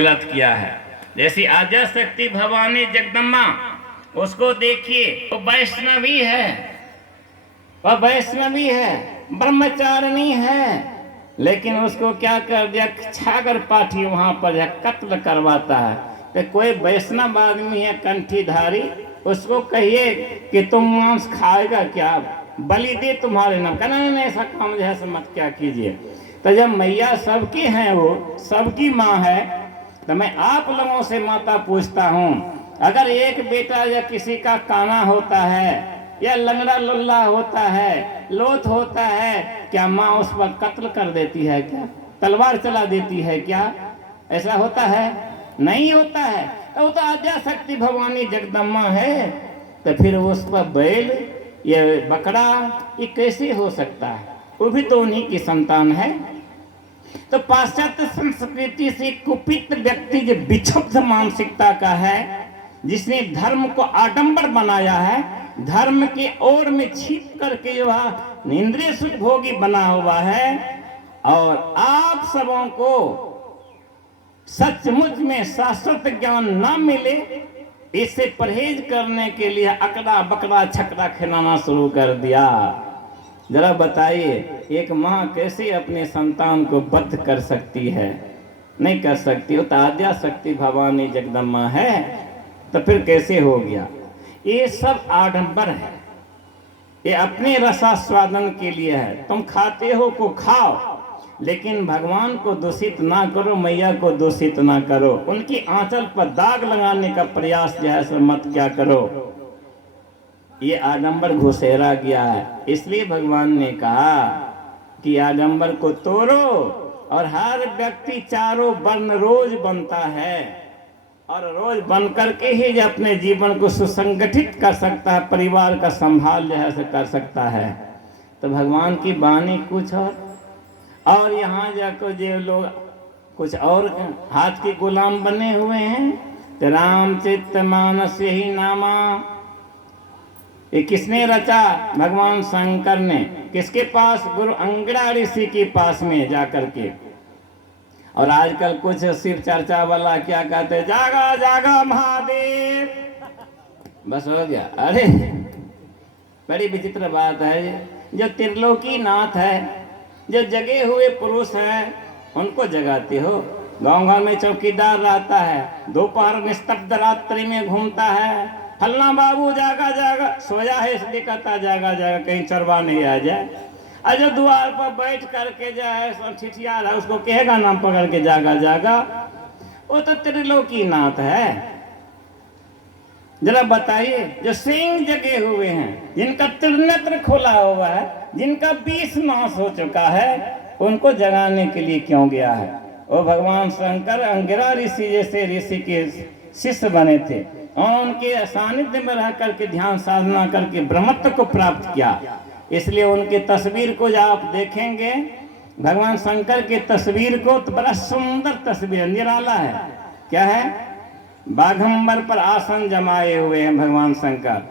गलत किया है। जैसी आद्या शक्ति भवानी जगदम्बा, उसको देखिए, वो वैष्णवी है, वह वैष्णवी है, ब्रह्मचारिणी है, लेकिन उसको क्या कर दिया, छागर पाठी वहां पर कत्ल करवाता है। तो कोई वैष्णव आदमी है कंठीधारी, उसको कहिए कि तुम मांस खाएगा क्या, बलि दे तुम्हारे नाम, कहना नहीं ऐसा काम जो है मत क्या कीजिए। तो जब मैया सबकी हैं, वो सबकी माँ है, तो मैं आप लोगों से माता पूछता हूँ, अगर एक बेटा या किसी का काना होता है या लंगड़ा लुल्ला होता है, लोथ होता है, क्या माँ उस पर कत्ल कर देती है क्या, तलवार चला देती है क्या? ऐसा होता है? नहीं होता है। तो वो तो आद्या शक्ति भवानी जगदम्बा है, तो फिर उस पर बैल ये बकरा ये कैसे हो सकता है? वो भी तो उन्हीं की संतान है। तो पाश्चात्य संस्कृति से कुपित व्यक्ति जो विक्षुब्ध मानसिकता का है, जिसने धर्म को आडंबर बनाया है, धर्म के ओर में छिप करके जो है इंद्रिय सुख भोगी बना हुआ है, और आप सबों को सचमुच में शाश्वत ज्ञान न मिले, इससे परहेज करने के लिए अकड़ा बकड़ा छकड़ा खिलाना शुरू कर दिया। जरा बताइए, एक माँ कैसे अपने संतान को बद्ध कर सकती है? नहीं कर सकती। वो तो आद्या शक्ति भवानी जगदम्बा है, तो फिर कैसे हो गया? ये सब आडंबर है, ये अपने रसास्वादन के लिए है। तुम खाते हो को खाओ, लेकिन भगवान को दूषित ना करो, मैया को दूषित ना करो, उनकी आंचल पर दाग लगाने का प्रयास जो है सो मत क्या करो। ये आडंबर घुसेरा गया है। इसलिए भगवान ने कहा कि आडंबर को तोड़ो, और हर व्यक्ति चारों वर्ण रोज बनता है, और रोज बन करके ही अपने जीवन को सुसंगठित कर सकता है, परिवार का संभाल जो है से कर सकता है। तो भगवान की वाणी कुछ और यहाँ जाकर जो लोग कुछ और हाथ के गुलाम बने हुए हैं। तो रामचित मानस ही नामा, ये किसने रचा? भगवान शंकर ने। किसके पास? गुरु अंगड़ा ऋषि के पास में जाकर के। और आजकल कुछ शिव चर्चा वाला क्या कहते, जागा जागा महादेव, बस हो गया। अरे बड़ी विचित्र बात है। जो त्रिलोकी नाथ है, जो जगे हुए पुरुष हैं, उनको जगाते हो। गांव घर में चौकीदार रहता है, दोपहर निस्तब्ध रात्रि में घूमता है, फलना बाबू जागा जागा, सोया है इसलिए कहता जागा जागा, कहीं चरवा नहीं आ जाए। और जो द्वार पर बैठ करके जाए सब ठिठिया रहा, उसको कहेगा नाम पकड़ के जागा जागा, वो तो त्रिलोकी नाथ है। जरा बताइए, जो सिंह जगे हुए हैं, जिनका त्रिनेत्र खोला हुआ है, जिनका 20 नाश हो चुका है, उनको जगाने के लिए क्यों गया है? वो भगवान शंकर अंगिरा ऋषि जैसे ऋषि के शिष्य बने थे, और उनके सानिध्य में रह करके ध्यान साधना करके ब्रह्मत्व को प्राप्त किया। इसलिए उनके तस्वीर को जब आप देखेंगे, भगवान शंकर के तस्वीर को, तो बड़ा सुंदर तस्वीर, निराला है। क्या है? बाघंबर पर आसन जमाए हुए हैं भगवान शंकर,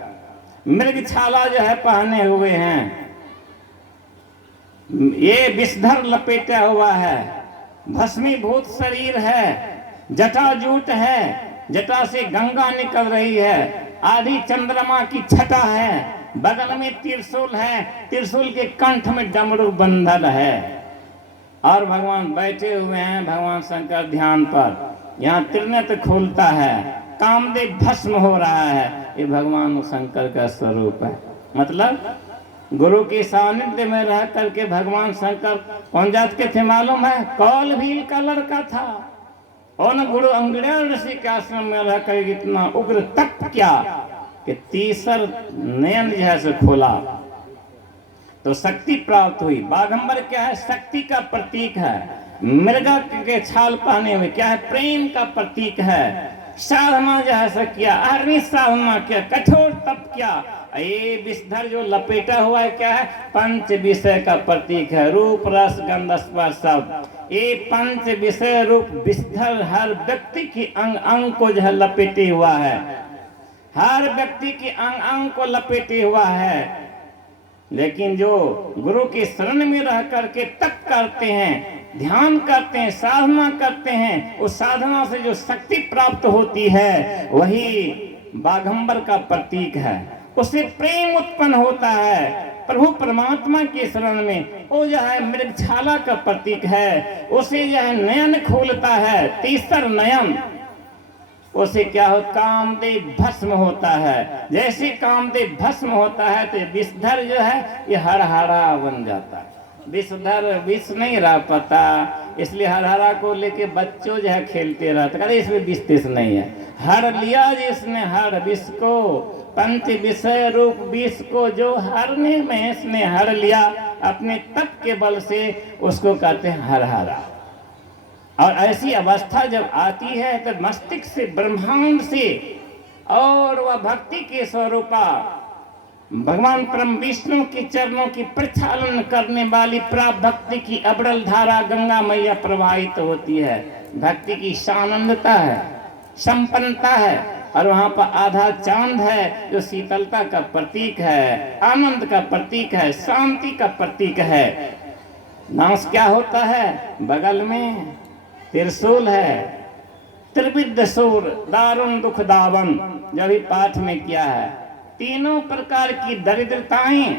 मृग छाला जो है पहने हुए हैं, ये विषधर लपेटा हुआ है, भस्मीभूत शरीर है, जटाजूट है, जटा से गंगा निकल रही है, आधी चंद्रमा की छटा है, बगल में त्रिशूल है, त्रिशूल के कंठ में डमरू बंधन है, और भगवान बैठे हुए हैं भगवान शंकर ध्यान पर। यहाँ त्रिनेत्र खोलता है, कामदेव भस्म हो रहा है। ये भगवान शंकर का स्वरूप है। मतलब गुरु के सानिध्य में रह करके भगवान शंकर कौन जात के थे मालूम है? कौल भील का लड़का था। और न गुरु अंगड़ा ऋषि के आश्रम में रह कर इतना उग्र तप किया कि तीसर नयन जो है से खोला, तो शक्ति प्राप्त हुई। बाघंबर क्या है? शक्ति का प्रतीक है। मृगा के छाल पहने हुए क्या है? प्रेम का प्रतीक है। साधना जो है से किया, अग्नि साधना किया, कठोर तप किया। ये विषधर जो लपेटा हुआ है क्या है? पंच विषय का प्रतीक है। रूप रस गंध स्पर्श शब्द, ये पंच विषय रूप विषधर हर व्यक्ति की अंग अंग को जो है लपेटे हुआ है, हर व्यक्ति के अंग अंग को लपेटे हुआ है। लेकिन जो गुरु की शरण में रह करके तप करते हैं, ध्यान करते हैं, साधना करते हैं, उस साधना से जो शक्ति प्राप्त होती है वही बाघंबर का प्रतीक है। उससे प्रेम उत्पन्न होता है प्रभु परमात्मा के शरण में। वो जो है मृगछाला का प्रतीक है, उसे जो है नयन खोलता है, तीसर नयन। उसे क्या हो, कामदेव भस्म होता है। जैसे कामदेव भस्म होता है तो विषधर जो है ये हरहरा बन जाता है। विषधर विष नहीं रह पाता, इसलिए हरहरा को लेके बच्चों जो है खेलते रहते, कहते इसमें विष तिष नहीं है। हर लिया जिसने हर विष को, पंच विषय रूप विष को जो हरने में इसने हर लिया, अपने तप के बल से उसको कहते हैं हरहरा। और ऐसी अवस्था जब आती है तो मस्तिष्क से, ब्रह्मांड से, और वह भक्ति के स्वरूपा भगवान परम विष्णु के चरणों की प्रक्षालन करने वाली प्राप्त भक्ति की अविरल धारा गंगा मैया प्रवाहित होती है। भक्ति की सानंदता है, संपन्नता है, और वहाँ पर आधा चांद है जो शीतलता का प्रतीक है, आनंद का प्रतीक है, शांति का प्रतीक है। नाश क्या होता है, बगल में त्रिशूल है, त्रिविध सूर दारुण दुख दावन, जो भी पाठ में किया है। तीनों प्रकार की दरिद्रताएं,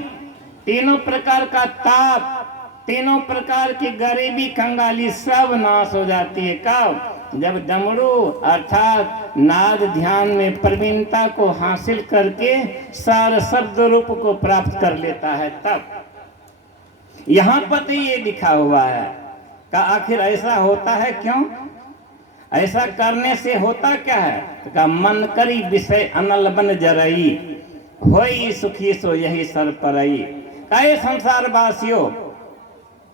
तीनों प्रकार का ताप, तीनों प्रकार की गरीबी कंगाली सब नाश हो जाती है। कब, जब डमरू अर्थात नाद ध्यान में प्रवीणता को हासिल करके सार शब्द रूप को प्राप्त कर लेता है। तब यहाँ पर ये लिखा हुआ है का आखिर ऐसा होता है क्यों, ऐसा करने से होता क्या है, तो का मन करी विषय अनल बन जरई, होई सुखी सो यही सर परई। कहे संसार वासियों,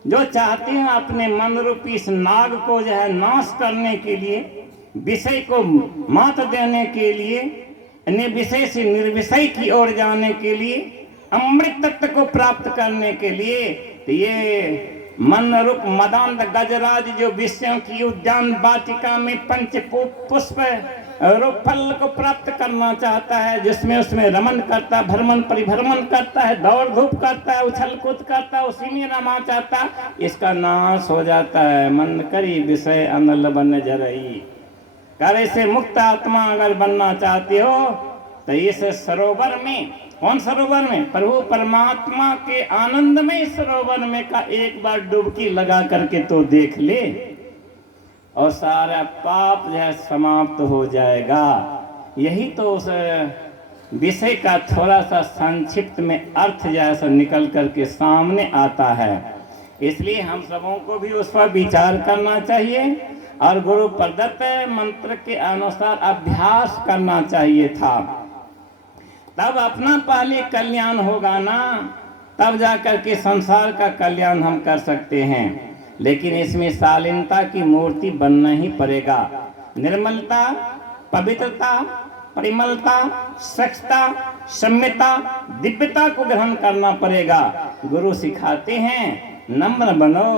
जो चाहते हैं अपने मन रूपी इस नाग को जो है नाश करने के लिए, विषय को मात देने के लिए, विषय से निर्विषय की ओर जाने के लिए, अमृत तत्व को प्राप्त करने के लिए, तो ये मन रूप मदांध गजराज जो विषयों की उद्यान वाटिका में पंच पुष्प रूप फल को प्राप्त करना चाहता है, जिसमें उसमें रमन करता, भ्रमण परिभ्रमण करता है, दौड़ धूप करता है, उछल कूद करता है, उसी में रमा चाहता, इसका नाश हो जाता है। मन करी विषय अनल बन जरई। करे से मुक्त आत्मा अगर बनना चाहते हो तो इस सरोवर में, कौन सरोवर में, प्रभु परमात्मा के आनंदमय सरोवर में का एक बार डुबकी लगा करके तो देख ले, और सारा पाप जो है समाप्त हो जाएगा। यही तो उस विषय का थोड़ा सा संक्षिप्त में अर्थ जैसा निकल करके सामने आता है। इसलिए हम सबों को भी उस पर विचार करना चाहिए और गुरु प्रदत्त मंत्र के अनुसार अभ्यास करना चाहिए था। तब अपना पहले कल्याण होगा ना, तब जाकर के संसार का कल्याण हम कर सकते हैं। लेकिन इसमें शालीनता की मूर्ति बनना ही पड़ेगा। निर्मलता, पवित्रता, परिमलता, स्वच्छता, सम्यता, दिव्यता को ग्रहण करना पड़ेगा। गुरु सिखाते हैं नम्र बनो,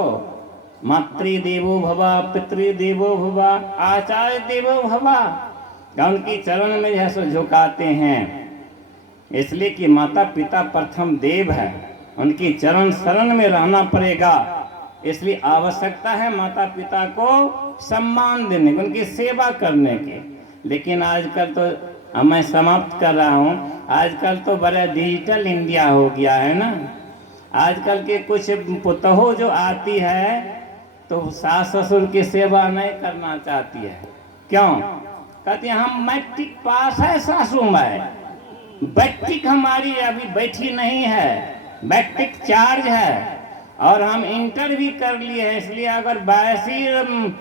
मातृदेवो भव, पितृदेवो भव, आचार्य देवो भव। उनकी चरण में जैसे झुकाते हैं, इसलिए कि माता पिता प्रथम देव है, उनकी चरण शरण में रहना पड़ेगा। इसलिए आवश्यकता है माता पिता को सम्मान देने की, उनकी सेवा करने की। लेकिन आजकल तो मैं समाप्त कर रहा हूँ, आजकल तो बड़ा डिजिटल इंडिया हो गया है ना। आजकल के कुछ पुतोह जो आती है तो सास ससुर की सेवा नहीं करना चाहती है। क्यों? कहती है हम मैट्रिक पास है सासू माई, मैट्रिक हमारी अभी बैठी नहीं है, मैट्रिक चार्ज है, और हम इंटर भी कर लिए हैं, इसलिए अगर 82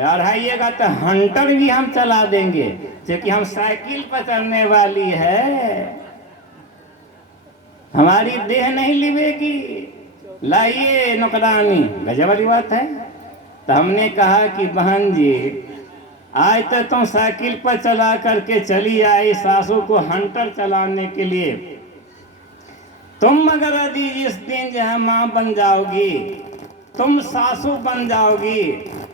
अढ़ाइएगा तो हंटर भी हम चला देंगे, क्योंकि हम साइकिल पर चलने वाली है, हमारी देह नहीं लिवेगी, लाइए नौकरानी। गजब वाली बात है। तो हमने कहा कि बहन जी आज तक तुम साइकिल पर चला करके चली आई सासू को हंटर चलाने के लिए, तुम अगर यदि इस दिन जो है माँ बन जाओगी, तुम सासू बन जाओगी,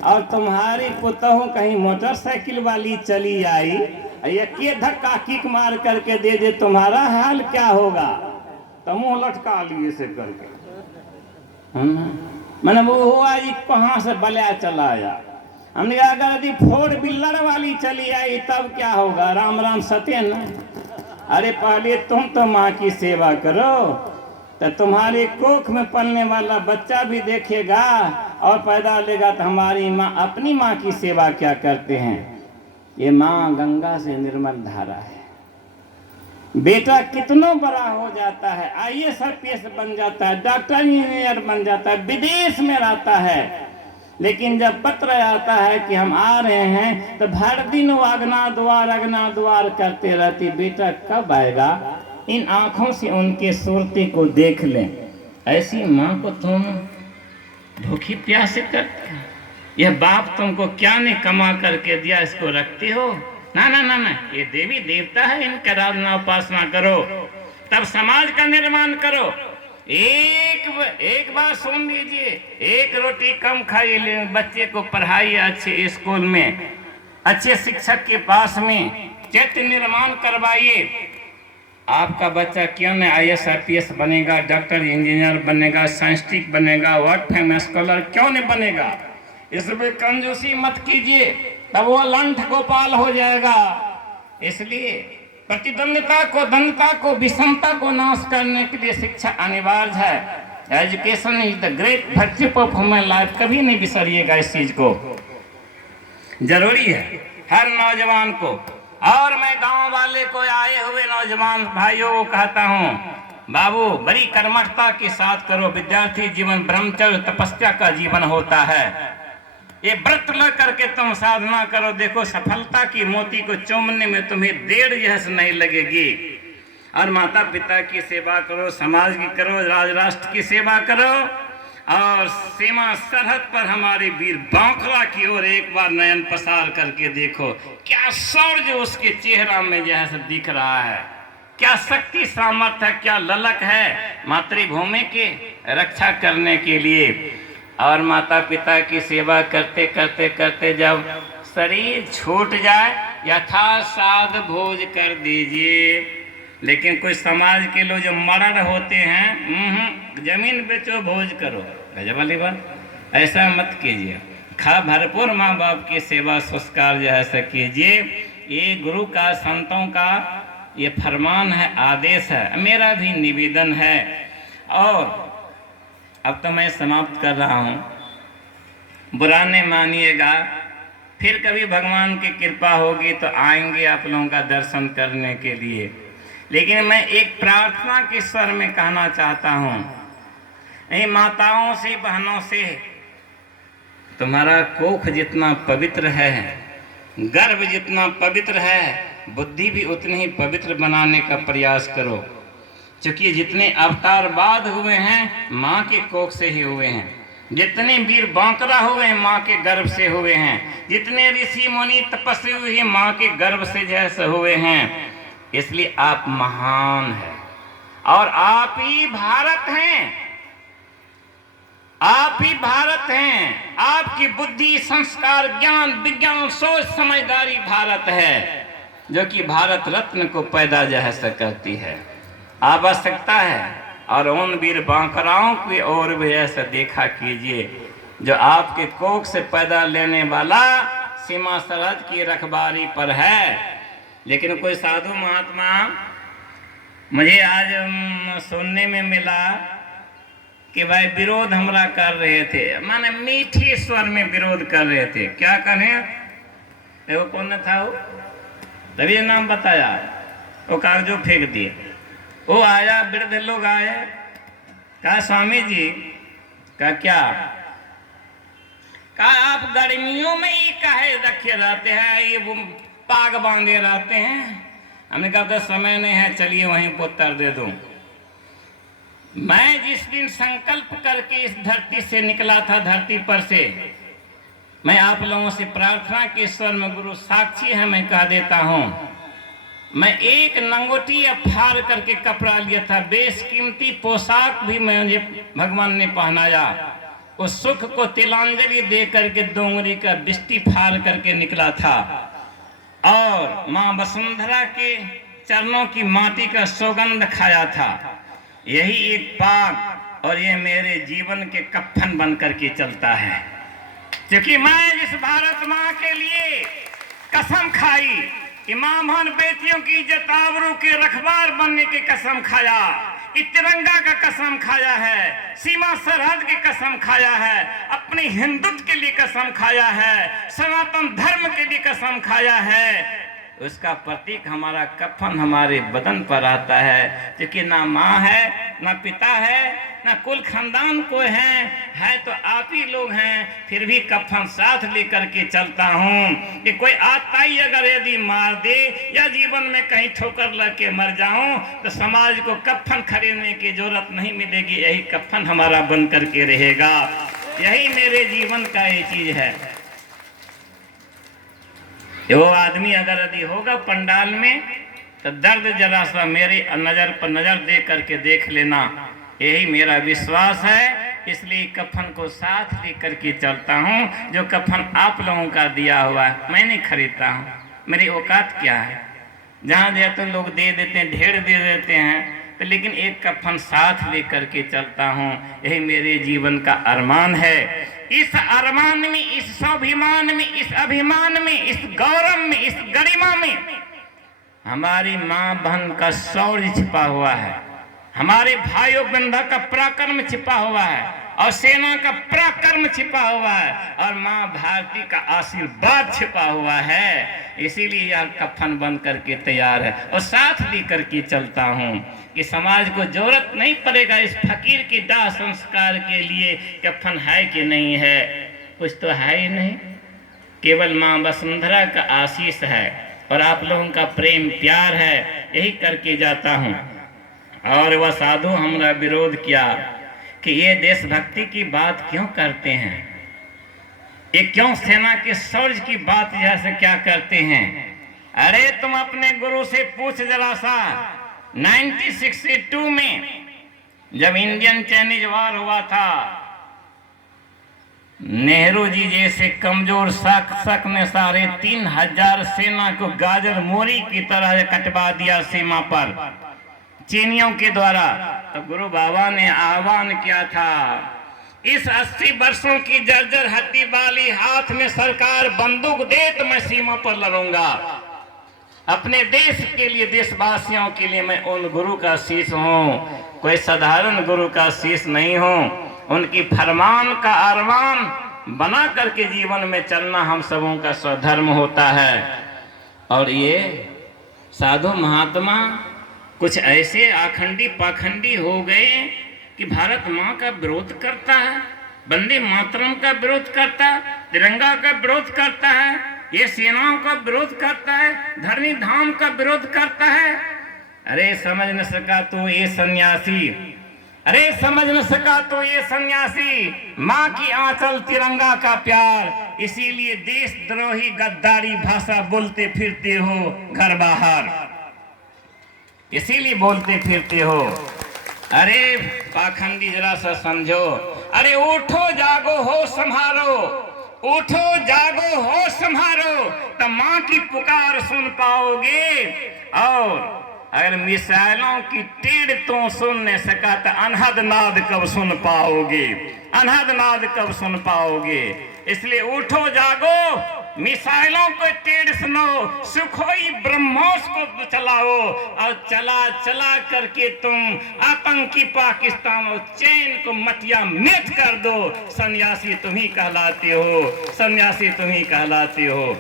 और तुम्हारी पुतोह कहीं मोटरसाइकिल वाली चली आई, एक धक्का किक मार करके दे दे, तुम्हारा हाल क्या होगा? तो मुंह लटका लिए से करके, मैंने वो हुआ जी कहाँ से बलिया चला आया। हमने कहा अगर यदि 4 व्हीलर वाली चली आई तब क्या होगा? राम राम सत्यन। अरे पहले तुम तो माँ की सेवा करो, तो तुम्हारे कोख में पलने वाला बच्चा भी देखेगा और पैदा लेगा तो हमारी माँ अपनी माँ की सेवा क्या करते हैं। ये माँ गंगा से निर्मल धारा है। बेटा कितना बड़ा हो जाता है, IAS IPS बन जाता है, डॉक्टर इंजीनियर बन जाता है, विदेश में रहता है, लेकिन जब पत्र आता है कि हम आ रहे हैं तो भर दिन वो अगना द्वार करते रहती, बेटा कब आएगा? इन आंखों से उनके सूरती को देख लें। ऐसी माँ को तुम भूखी प्यासे करते हो। यह बाप तुमको क्या नहीं कमा करके दिया, इसको रखते हो? ना ना ना ना, ये देवी देवता है, इनका आराधना उपासना करो, तब समाज का निर्माण करो। एक बार सुन लीजिए, एक रोटी कम खाइए, बच्चे को पढ़ाइए अच्छे स्कूल में, अच्छे शिक्षक के पास में, चैत्य निर्माण करवाइए। आपका बच्चा क्यों नहीं IAS IPS बनेगा, डॉक्टर इंजीनियर बनेगा, साइंटिस्ट बनेगा, वर्ल्ड फेमस स्कॉलर क्यों नहीं बनेगा? इसमें कंजूसी मत कीजिए, तब वो लंठ गोपाल हो जाएगा। इसलिए प्रतिद्वंदिता को, दंडता को, विषमता को नाश करने के लिए शिक्षा अनिवार्य है। Education is the great virtue of human life. कभी नहीं बिसरिएगा इस चीज को, जरूरी है हर नौजवान को। और मैं गांव वाले को, आए हुए नौजवान भाइयों को कहता हूं, बाबू बड़ी कर्मठता के साथ करो। विद्यार्थी जीवन ब्रह्मचर्य तपस्या का जीवन होता है। ये व्रत ल करके तुम साधना करो, देखो सफलता की मोती को चूमने में तुम्हें देर यह नहीं लगेगी। और माता पिता की सेवा करो, समाज की करो, राज राष्ट्र की सेवा करो। और सीमा सरहद पर हमारे वीर बांकरा की ओर एक बार नयन पसार करके देखो, क्या शौर्य उसके चेहरा में जैसे दिख रहा है, क्या शक्ति सामर्थ्य, क्या ललक है मातृभूमि के रक्षा करने के लिए। और माता पिता की सेवा करते करते करते जब शरीर छूट जाए, यथासाध भोज कर दीजिए। लेकिन कोई समाज के लोग जो मरण होते हैं, जमीन बेचो भोज करो, गजब वाली बात, ऐसा मत कीजिए। खा भरपूर माँ बाप की सेवा संस्कार जैसा कीजिए। ये गुरु का, संतों का ये फरमान है, आदेश है, मेरा भी निवेदन है। और अब तो मैं समाप्त कर रहा हूँ, बुरा नहीं मानिएगा। फिर कभी भगवान की कृपा होगी तो आएंगे आप लोगों का दर्शन करने के लिए। लेकिन मैं एक प्रार्थना के स्वर में कहना चाहता हूँ, इन माताओं से, बहनों से, तुम्हारा कोख जितना पवित्र है, गर्भ जितना पवित्र है, बुद्धि भी उतनी ही पवित्र बनाने का प्रयास करो। क्योंकि जितने अवतार बाद हुए हैं माँ के कोख से ही हुए हैं, जितने वीर बांकरा हुए हैं माँ के गर्भ से हुए हैं, जितने ऋषि मुनि तपस्वी हुए माँ के गर्भ से जैसे हुए हैं। इसलिए आप महान हैं और आप ही भारत हैं, आप ही भारत हैं। आपकी बुद्धि, संस्कार, ज्ञान, विज्ञान, सोच, समझदारी भारत है, जो कि भारत रत्न को पैदा जैसा करती है। आवश्यकता है। और उन वीर बांकराओं की ओर भी ऐसा देखा कीजिए जो आपके कोख से पैदा लेने वाला सीमा सरहद की रखवाली पर है। लेकिन कोई साधु महात्मा मुझे आज सुनने में मिला कि भाई विरोध हमरा कर रहे थे, माने मीठी स्वर में विरोध कर रहे थे। क्या करें, देखो कौन था वो, तभी नाम बताया, वो कागजों फेंक दिए। वो आया, वृद्ध लोग आए, कहा स्वामी जी, का क्या, कहा आप गर्मियों में ही काहे रखे रहते हैं, ये वो पाग बांधे रहते हैं। हमने कहा तो समय नहीं है, चलिए वहीं पर उत्तर दे दूं। मैं जिस दिन संकल्प करके इस धरती से निकला था, धरती पर से, मैं आप लोगों से प्रार्थना के स्वर में, गुरु साक्षी है, मैं कह देता हूं, मैं एक लंगोटी फाड़ करके कपड़ा लिया था, बेशकीमती पोशाक भी मुझे भगवान ने पहनाया। उस सुख को तिलांजलि दे करके डोंगरी का बिस्टी फाड़ करके निकला था और माँ वसुंधरा के चरणों की माटी का सौगंध खाया था। यही एक पाक और ये मेरे जीवन के कफन बन करके चलता है। क्योंकि मैं इस भारत माँ के लिए कसम खाई कि माँ बहन बेटियों की इज्जत आबरू के रखवार बनने की कसम खाया, तिरंगा का कसम खाया है, सीमा सरहद की कसम खाया है, अपने हिंदुत्व के लिए कसम खाया है, सनातन धर्म के लिए कसम खाया है। उसका प्रतीक हमारा कफन हमारे बदन पर आता है। क्योंकि ना माँ है, ना पिता है, ना कुल खानदान कोई है तो आप ही लोग हैं। फिर भी कफन साथ लेकर के चलता हूँ कि कोई आता ही अगर यदि मार दे या जीवन में कहीं ठोकर लग के मर जाऊं तो समाज को कफन खरीदने की जरूरत नहीं मिलेगी। यही कफन हमारा बन करके रहेगा। यही मेरे जीवन का ये चीज है। वो आदमी अगर यदि होगा पंडाल में तो दर्द जरा सा मेरी नजर पर नजर दे करके देख लेना। यही मेरा विश्वास है, इसलिए कफन को साथ लेकर के चलता हूँ। जो कफन आप लोगों का दिया हुआ है मैं नहीं खरीदता हूँ। मेरी औकात क्या है? जहाँ दे तो लोग दे देते हैं, ढेर दे देते हैं, तो लेकिन एक कफन साथ लेकर के चलता हूँ। यही मेरे जीवन का अरमान है। इस अरमान में, इस स्वाभिमान में, इस अभिमान में, इस गौरव में, इस गरिमा में हमारी माँ बहन का शौर्य छिपा हुआ है, हमारे भाइयों बंधु का पराक्रम छिपा हुआ है और सेना का पराक्रम छिपा हुआ है और माँ भारती का आशीर्वाद छिपा हुआ है। इसीलिए यह कफन बन करके तैयार है और साथ लेकर के चलता हूँ कि समाज को जरूरत नहीं पड़ेगा इस फकीर की दाह संस्कार के लिए कफन है कि नहीं है। कुछ तो है ही नहीं, केवल माँ वसुंधरा का आशीष है और आप लोगों का प्रेम प्यार है। यही करके जाता हूँ। और वह साधु हमारा विरोध किया कि ये देशभक्ति की बात क्यों करते हैं, ये क्यों सेना के शौर्य की बात जैसे क्या करते हैं। अरे तुम अपने गुरु से पूछ जरा सा, 1962 में जब इंडियन चाइनीज वार हुआ था, नेहरू जी जैसे कमजोर शासक ने साढ़े 3,000 सेना को गाजर मोरी की तरह कटवा दिया सीमा पर चीनियों के द्वारा। तो गुरु बाबा ने आह्वान किया था, इस 80 वर्षों की जर्जर हड्डी वाली हाथ में सरकार बंदूक दे तो मैं सीमा पर लड़ूंगा। अपने देश के लिए, देशवासियों के लिए मैं उन गुरु का शीश हूँ, कोई साधारण गुरु का शीश नहीं हूँ। उनकी फरमान का अरमान बना करके जीवन में चलना हम सबों का स्वधर्म होता है। और ये साधु महात्मा कुछ ऐसे आखंडी पाखंडी हो गए कि भारत माँ का विरोध करता है, वंदे मातरम का विरोध करता है, तिरंगा का विरोध करता है, ये सेनाओं का विरोध करता है, धरनी धाम का विरोध करता है। अरे समझ न सका तो ये सन्यासी, अरे समझ न सका तो ये सन्यासी, माँ की आंचल तिरंगा का प्यार, इसीलिए देशद्रोही गद्दारी भाषा बोलते फिरते हो घर बाहर, इसीलिए बोलते फिरते हो। अरे पाखंडी जरा सा समझो। अरे उठो जागो हो संभारो, उठो जागो हो संभारो, तो माँ की पुकार सुन पाओगे। और अगर मिसाइलों की तीर तो सुन नहीं सका तो अनहद नाद कब सुन पाओगे, अनहद नाद कब सुन पाओगे। इसलिए उठो जागो, मिसाइलों को तीर सुनो, सुखोई ब्रह्मोस को चलाओ और चला चला करके तुम आतंकी पाकिस्तान और चैन को मटिया मेट कर दो। सन्यासी तुम ही कहलाते हो, सन्यासी तुम ही कहलाते हो।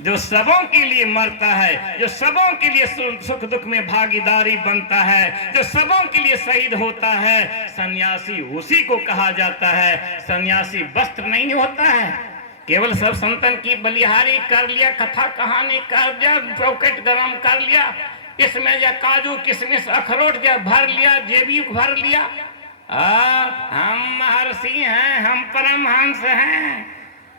जो सबों के लिए मरता है, जो सबों के लिए सुख दुख में भागीदारी बनता है, जो सबों के लिए शहीद होता है, सन्यासी उसी को कहा जाता है। सन्यासी वस्त्र नहीं होता है, केवल सब संतन की बलिहारी कर लिया, कथा कहानी कर दिया, पॉकेट गरम कर लिया, इसमें या काजू किशमिश अखरोट या भर लिया, जेबी भर लिया। हम महर्षि हैं, हम परमहंस हैं।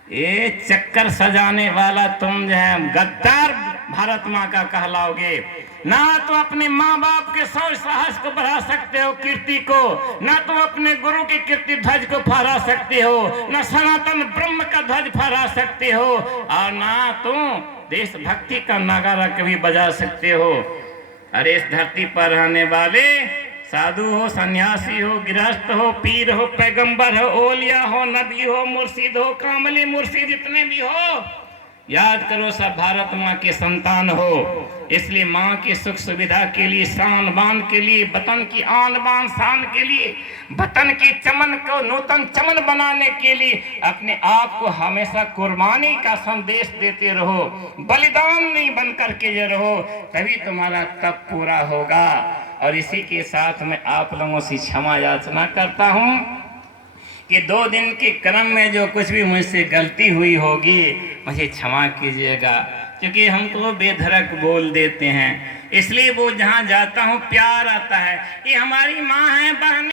ये चक्कर सजाने वाला तुम जो है गद्दार भारत माँ का कहलाओगे। ना तो अपने माँ बाप के शौर्य साहस को बढ़ा सकते हो, कीर्ति को, ना तुम अपने गुरु की कीर्ति ध्वज को फहरा सकते हो, ना सनातन ब्रह्म का ध्वज फहरा सकते हो, और ना तुम देशभक्ति का नगारा कभी बजा सकते हो। अरे इस धरती पर रहने वाले साधु हो, सन्यासी हो, गृहस्थ हो, पीर हो, पैगंबर हो, ओलिया हो, नबी हो, मुर्शिद हो, कामली मुर्शिद जितने भी हो, याद करो सब भारत माँ के संतान हो। इसलिए माँ की सुख सुविधा के लिए, शान बान के लिए, वतन की आन बान शान के लिए, वतन की चमन को नूतन चमन बनाने के लिए अपने आप को हमेशा कुर्बानी का संदेश देते रहो, बलिदान नहीं बन करके जो रहो, तभी तुम्हारा तप पूरा होगा। और इसी के साथ मैं आप लोगों से क्षमा याचना करता हूँ कि 2 दिन के क्रम में जो कुछ भी मुझसे गलती हुई होगी मुझे क्षमा कीजिएगा, क्योंकि हम तो बेधड़क बोल देते हैं, इसलिए वो जहाँ जाता हूँ प्यार आता है। ये हमारी माँ है, बहन